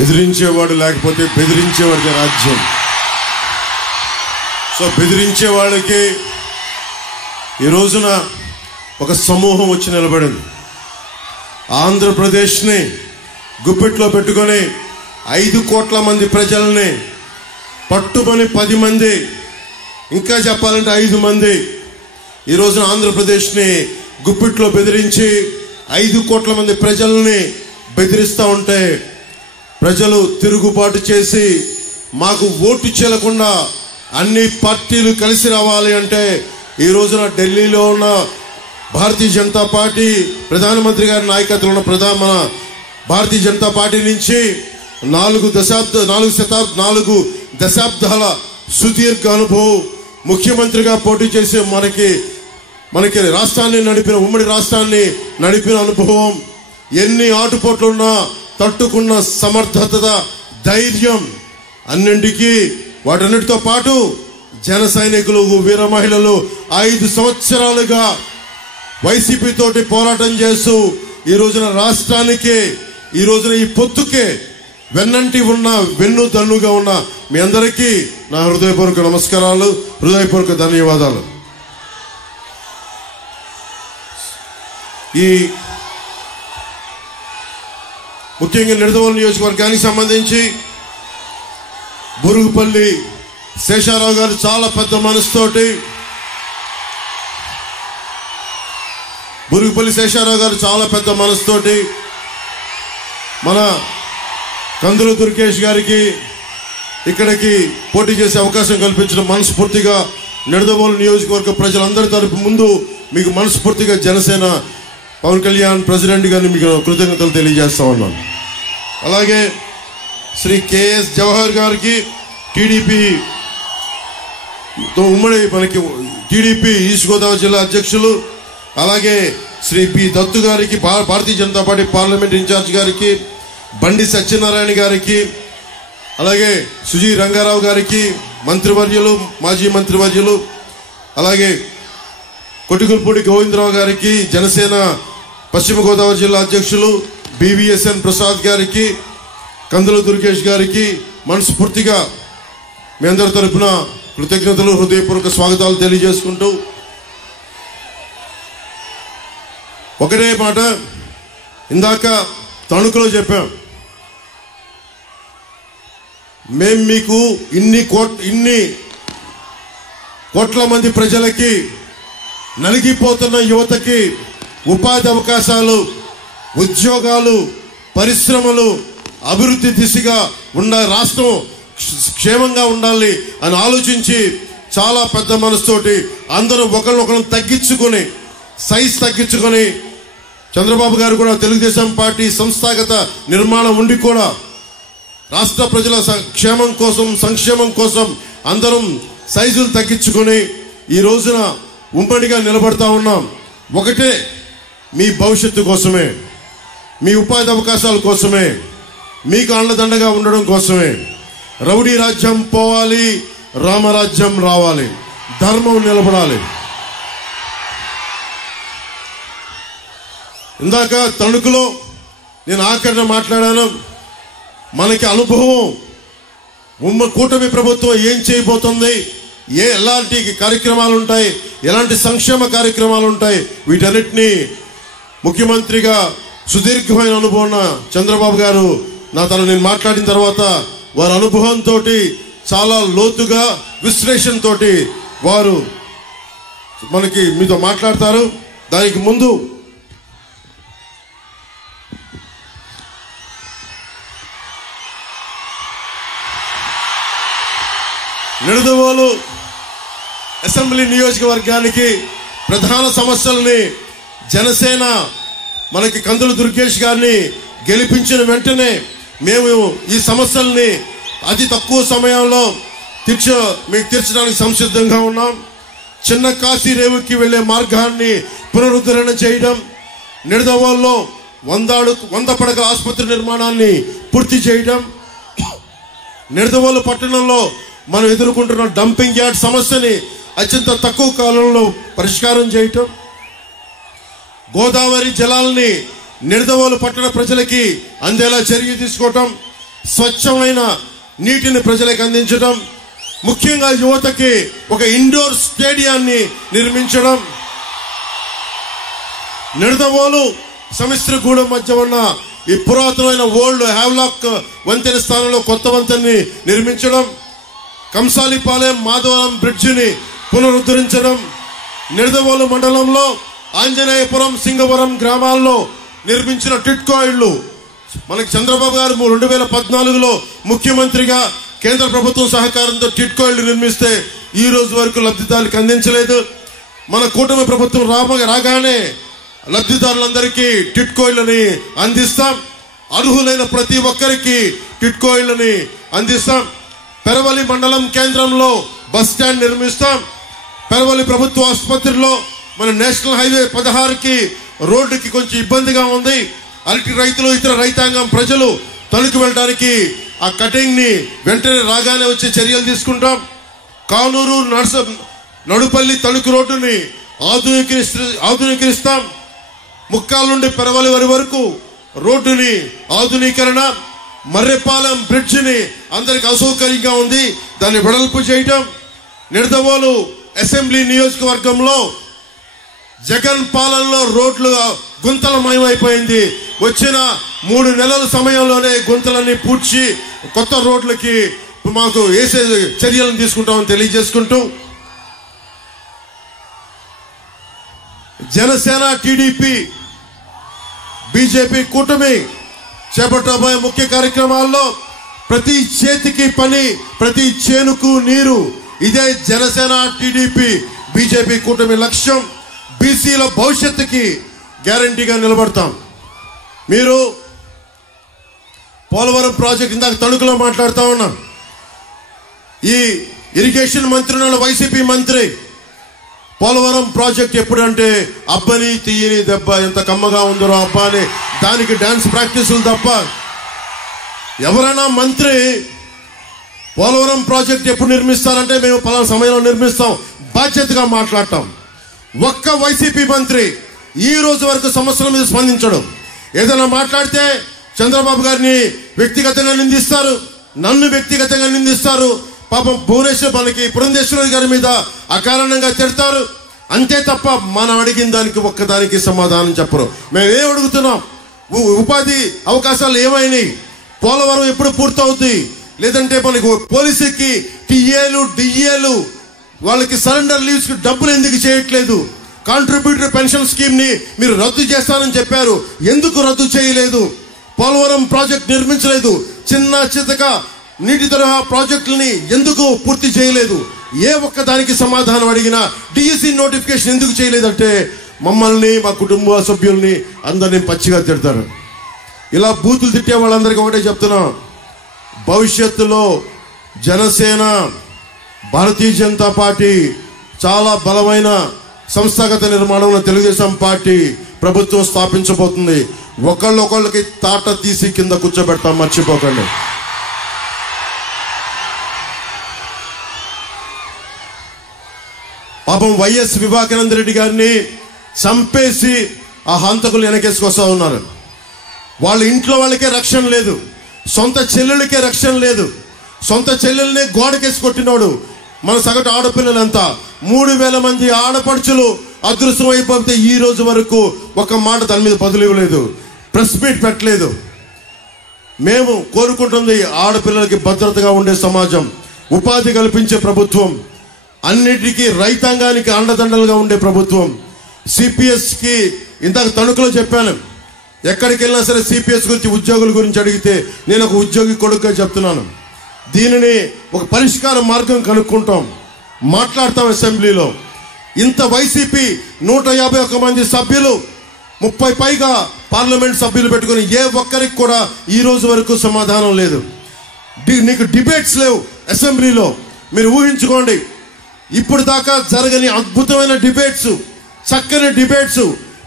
ఎదిరించేవాడు లేకపోతే బెదిరించేవాడికి రాజ్యం. సో బెదిరించే వాళ్ళకి ఈ రోజున ఒక సమూహం వచ్చి నిలబడింది. ఆంధ్రప్రదేశ్ని గుప్పెట్లో పెట్టుకొని 5 కోట్ల మంది ప్రజల్ని పట్టుకొని 10 మంది, ఇంకా చెప్పాలంటే 5 మంది ఈ రోజున ఆంధ్రప్రదేశ్ని గుప్పిట్లో బెదిరించి 5 కోట్ల మంది ప్రజల్ని బెదిరిస్తూ ఉంటే ప్రజలు తిరుగుబాటు చేసి మాకు ఓటు చెల్లకుండా అన్ని పార్టీలు కలిసి రావాలి అంటే ఈ రోజున ఢిల్లీలో ఉన్న భారతీయ జనతా పార్టీ ప్రధానమంత్రి గారి నాయకత్వంలో మన భారతీయ జనతా పార్టీ నుంచి 4 దశాబ్దాల సుదీర్ఘ అనుభవం, ముఖ్యమంత్రిగా పోటీ చేసే మనకి రాష్ట్రాన్ని నడిపిన, ఉమ్మడి రాష్ట్రాన్ని నడిపిన అనుభవం, ఎన్ని ఆటుపోట్లున్నా తట్టుకున్న సమర్థత, ధైర్యం, అన్నింటికీ వాటన్నిటితో పాటు జన సైనికులు, వీర మహిళలు 5 సంవత్సరాలుగా వైసీపీ తోటి పోరాటం చేస్తూ ఈ రోజున రాష్ట్రానికి, ఈ రోజున ఈ పొత్తుకే వెన్నంటి ఉన్న, వెన్ను దన్నుగా ఉన్న మీ అందరికీ నా హృదయపూర్వక నమస్కారాలు, హృదయపూర్వక ధన్యవాదాలు. ఈ ముఖ్యంగా నిడదవోలు నియోజకవర్గానికి సంబంధించి బురుగుపల్లి శేషారావు గారు చాలా పెద్ద మనసుతోటి, మన కందుల దుర్గేష్ గారికి ఇక్కడికి పోటీ చేసే అవకాశం కల్పించిన మనస్ఫూర్తిగా నిడదవోలు నియోజకవర్గ ప్రజలందరి తరపు ముందు మీకు మనస్ఫూర్తిగా జనసేన పవన్ కళ్యాణ్ ప్రెసిడెంట్ గారిని మీకు కృతజ్ఞతలు తెలియజేస్తా ఉన్నాను. అలాగే శ్రీ కెఎస్ జవహర్ గారికి టీడీపీ ఉమ్మడి మనకి టీడీపీ ఈస్ట్ గోదావరి జిల్లా అధ్యక్షులు, అలాగే శ్రీ పి దత్తు గారికి Bharatiya Janata party parliament incharge గారికి, బండి సత్యనారాయణ గారికి, అలాగే సుజీ రంగారావు గారికి మంత్రివర్యులు, మాజీ మంత్రివర్యులు, అలాగే కొట్టిగుల్పూడి గోవిందరావు గారికి జనసేన పశ్చిమ గోదావరి జిల్లా అధ్యక్షులు, బివిఎస్ఎన్ ప్రసాద్ గారికి, కందుల దుర్గేష్ గారికి మనస్ఫూర్తిగా మీ అందరి తరపున కృతజ్ఞతలు, హృదయపూర్వక స్వాగతాలు తెలియజేసుకుంటూ ఒకటే మాట ఇందాక తణుకులో చెప్పాం, మేం మీకు ఇన్ని కోట్ల మంది ప్రజలకి, నలిగిపోతున్న యువతకి ఉపాధి అవకాశాలు, ఉద్యోగాలు, పరిశ్రమలు, అభివృద్ధి దిశగా ఉన్న రాష్ట్రం క్షేమంగా ఉండాలి అని ఆలోచించి చాలా పెద్ద మనసుతోటి అందరూ ఒకరినొకరు తగ్గించుకొని, సైజ్ తగ్గించుకొని, చంద్రబాబు గారు కూడా తెలుగుదేశం పార్టీ సంస్థాగత నిర్మాణం ఉండి కూడా రాష్ట్ర ప్రజల క్షేమం కోసం, సంక్షేమం కోసం అందరం సైజులు తగ్గించుకొని ఈ రోజున ఉమ్మడిగా నిలబడతా ఉన్నాం. ఒకటే, మీ భవిష్యత్తు కోసమే, మీ ఉపాధి అవకాశాల కోసమే, మీకు అండదండగా ఉండడం కోసమే. రౌడీ రాజ్యం పోవాలి, రామరాజ్యం రావాలి, ధర్మం నిలబడాలి. ఇందాక తణుకులో నేను ఆఖరణ మాట్లాడాను. మనకి అనుభవం, కూటమి ప్రభుత్వం ఏం చేయబోతుంది, ఎలాంటి కార్యక్రమాలు ఉంటాయి, ఎలాంటి సంక్షేమ కార్యక్రమాలు ఉంటాయి, వీటన్నిటినీ ముఖ్యమంత్రిగా సుదీర్ఘమైన అనుభవం ఉన్న చంద్రబాబు గారు నేను మాట్లాడిన తర్వాత వారి అనుభవంతో చాలా లోతుగా విశ్లేషణతో వారు మీతో మాట్లాడతారు. దానికి ముందు నిడదవోలు అసెంబ్లీ నియోజకవర్గానికి ప్రధాన సమస్యల్ని జనసేన మనకి కందుల దుర్గేష్ గారిని గెలిపించిన వెంటనే మేము ఈ సమస్యల్ని అతి తక్కువ సమయంలో మీకు తీర్చడానికి సంసిద్ధంగా ఉన్నాం. చిన్న కాశీ రేవుకి వెళ్లే మార్గాన్ని పునరుద్ధరణ చేయడం, నిడదవోలులో 100 పడకల ఆసుపత్రి నిర్మాణాన్ని పూర్తి చేయడం, నిడదవోలు పట్టణంలో మనం ఎదుర్కొంటున్న డంపింగ్ యార్డ్ సమస్యని అత్యంత తక్కువ కాలంలో పరిష్కారం చేయటం, గోదావరి జలాల్ని నిడదవోలు పట్టణ ప్రజలకి అందేలా చర్య తీసుకోవటం, స్వచ్ఛమైన నీటిని ప్రజలకు అందించడం, ముఖ్యంగా యువతకి ఒక ఇండోర్ స్టేడియాన్ని నిర్మించడం, నిడదవోలు సమిశ్రగూడెం మధ్య ఉన్న ఈ పురాతనమైన ఓల్డ్ హ్యావ్లాక్ వంతెన స్థానంలో కొత్త వంతెనని నిర్మించడం, కంసాలిపాలెం మాధవరం బ్రిడ్జిని పునరుద్ధరించడం, నిడదవోలు మండలంలో ఆంజనేయపురం సింగవరం గ్రామాల్లో నిర్మించిన టిట్కో ఇళ్లు మనకి చంద్రబాబు గారు 2014లో ముఖ్యమంత్రిగా కేంద్ర ప్రభుత్వం సహకారంతో టిట్కో ఇళ్లు నిర్మిస్తే ఈ రోజు వరకు లబ్ధిదారులకు అందించలేదు. మన కూటమి ప్రభుత్వం రాగానే లబ్ధిదారులందరికీ టిట్కో ఇళ్లని అందిస్తాం. అర్హులైన ప్రతి ఒక్కరికి టిట్కో ఇళ్లని అందిస్తాం. పెరవలి మండలం కేంద్రంలో బస్ స్టాండ్ నిర్మిస్తాం. పెరవలి ప్రభుత్వ ఆసుపత్రిలో మన నేషనల్ హైవే 16కి రోడ్డుకి కొంచెం ఇబ్బందిగా ఉంది. అరటి రైతులు ఇతర రైతాంగం ప్రజలు తణుకు వెళ్ళడానికి ఆ కటింగ్ ని వెంటనే రాగానే వచ్చే చర్యలు తీసుకుంటాం. కానూరు నడుపల్లి తణుకు రోడ్డుని ఆధునీకరిస్తాం. ముక్కాల నుండి పెరవలి వరకు రోడ్డుని ఆధునీకరణ, మర్రెపాలెం బ్రిడ్జిని అందరికి అసౌకర్యంగా ఉంది, దాన్ని వెడల్పు చేయటం. నిడదవోలు అసెంబ్లీ నియోజకవర్గంలో జగన్ పాలనలో రోడ్లు గుంతలమయమైపోయింది. వచ్చిన 3 నెలల సమయంలోనే గుంతలన్నీ పూడ్చి కొత్త రోడ్లకి మాకు వేసే చర్యలను తీసుకుంటామని తెలియజేసుకుంటూ, జనసేన టీడీపీ బీజేపీ కూటమి చేపట్టబోయే ముఖ్య కార్యక్రమాల్లో ప్రతి చేతికి పని, ప్రతి చేనుకు నీరు, ఇదే జనసేన టీడీపీ బీజేపీ కూటమి లక్ష్యం. బీసీల భవిష్యత్తుకి గ్యారంటీగా నిలబడతాం. మీరు పోలవరం ప్రాజెక్ట్ ఇందాక తణుకులో మాట్లాడుతూ ఉన్నాం. ఈ ఇరిగేషన్ మంత్రి ఉన్నాడు, వైసీపీ మంత్రి. పోలవరం ప్రాజెక్ట్ ఎప్పుడంటే అబ్బని తీయని దెబ్బ, ఎంత కమ్మగా ఉందరో అబ్బా అని దానికి డాన్స్ ప్రాక్టీసులు తప్ప ఎవరైనా మంత్రి పోలవరం ప్రాజెక్ట్ ఎప్పుడు నిర్మిస్తారంటే మేము పలానా సమయంలో నిర్మిస్తాం బాధ్యతగా మాట్లాడటం. ఒక్క వైసీపీ మంత్రి ఈ రోజు వరకు సమస్యల మీద స్పందించడం. ఏదైనా మాట్లాడితే చంద్రబాబు గారిని వ్యక్తిగతంగా నిందిస్తారు, నన్ను వ్యక్తిగతంగా నిందిస్తారు. పాపం పురంధేశ్వరి గారి మీద అకారణంగా తిడతారు. అంతే తప్ప మనం అడిగిన దానికి ఒక్కదానికి సమాధానం చెప్పరు. మేము ఏం అడుగుతున్నాం? ఉపాధి అవకాశాలు ఏమైనాయి? పోలవరం ఎప్పుడు పూర్తవుతుంది? లేదంటే మనకు పోలీసుకి టీఏలు డిఏలు వాళ్ళకి సరెండర్ లీవ్స్ కి డబ్బులు ఎందుకు చేయట్లేదు? కాంట్రిబ్యూటరీ పెన్షన్ స్కీమ్ ని మీరు రద్దు చేస్తానని చెప్పారు, ఎందుకు రద్దు చేయలేదు? పోలవరం ప్రాజెక్ట్ నిర్మించలేదు. చిన్న చితక నీటి తరహా ప్రాజెక్టులని ఎందుకు పూర్తి చేయలేదు? ఏ ఒక్క దానికి సమాధానం అడిగినా డిఎస్సి నోటిఫికేషన్ ఎందుకు చేయలేదంటే మమ్మల్ని, మా కుటుంబ సభ్యుల్ని అందరినీ పచ్చిగా తిడతారు. ఇలా బూతులు తిట్టే వాళ్ళందరికీ ఒకటే చెప్తున్నా, భవిష్యత్తులో జనసేన, భారతీయ జనతా పార్టీ చాలా బలమైన సంస్థాగత నిర్మాణంలో తెలుగుదేశం పార్టీ ప్రభుత్వం స్థాపించబోతుంది. ఒకళ్ళొకళ్ళకి తాట తీసి కింద కూర్చోబెడతాం, మర్చిపోకండి. పాపం వైఎస్ వివేకానంద రెడ్డి గారిని చంపేసి ఆ హంతకులు వెనకేసుకొస్తా ఉన్నారు. వాళ్ళ ఇంట్లో వాళ్ళకే రక్షణ లేదు, సొంత చెల్లెళ్ళకే రక్షణ లేదు. సొంత చెల్లెల్ని గోడకేసి కొట్టినోడు మన సగటు ఆడపిల్లలంతా 3000 మంది ఆడపడుచులు అదృశ్యం అయిపోతే ఈ రోజు వరకు ఒక మాట దాని మీద బదులు ఇవ్వలేదు, ప్రెస్ మీట్ పెట్టలేదు. మేము కోరుకుంటుంది ఆడపిల్లలకి భద్రతగా ఉండే సమాజం, ఉపాధి కల్పించే ప్రభుత్వం, అన్నిటికీ రైతాంగానికి అండదండలుగా ఉండే ప్రభుత్వం. సిపిఎస్ కి ఇందాక తణుకులో చెప్పాను, ఎక్కడికి వెళ్ళినా సరే సిపిఎస్ గురించి, ఉద్యోగుల గురించి అడిగితే నేను ఒక ఉద్యోగి కొడుకుగా చెప్తున్నాను. దీనిని ఒక పరిష్కార మార్గం కనుక్కుంటాం, మాట్లాడతాం అసెంబ్లీలో. ఇంత వైసీపీ 151 మంది సభ్యులు, 30 పైగా పార్లమెంట్ సభ్యులు పెట్టుకుని ఏ ఒక్కరికి కూడా ఈ రోజు వరకు సమాధానం లేదు. నీకు డిబేట్స్ లేవు అసెంబ్లీలో. మీరు ఊహించుకోండి, ఇప్పుడు దాకా జరగని అద్భుతమైన డిబేట్స్, చక్కని డిబేట్స్,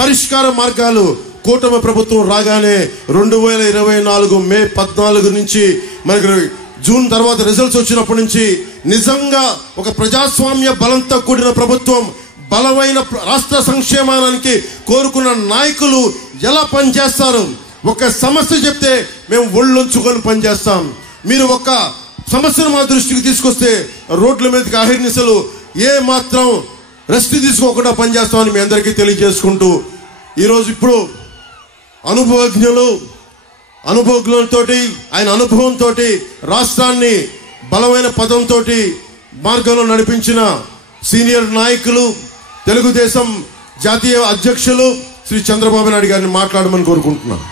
పరిష్కార మార్గాలు కూటమి ప్రభుత్వం రాగానే 2024 మే 14 నుంచి మనకి జూన్ తర్వాత రిజల్ట్స్ వచ్చినప్పటి నుంచి నిజంగా ఒక ప్రజాస్వామ్య బలంతో కూడిన ప్రభుత్వం, బలమైన రాష్ట్ర సంక్షేమానికి కోరుకున్న నాయకులు ఎలా పనిచేస్తారు ఒక సమస్య చెప్తే మేము ఒళ్ళొంచుకొని పనిచేస్తాం. మీరు ఒక సమస్యను మా దృష్టికి తీసుకొస్తే రోడ్ల మీదకి అహిర్నిశలు ఏ మాత్రం రెస్ట్ తీసుకోకుండా పనిచేస్తామని మీ అందరికీ తెలియజేసుకుంటూ ఈరోజు ఇప్పుడు అనుభవజ్ఞులతో ఆయన అనుభవంతో రాష్ట్రాన్ని బలమైన పదంతో మార్గంలో నడిపించిన సీనియర్ నాయకులు, తెలుగుదేశం జాతీయ అధ్యక్షులు శ్రీ చంద్రబాబు నాయుడు గారిని మాట్లాడమని కోరుకుంటున్నాను.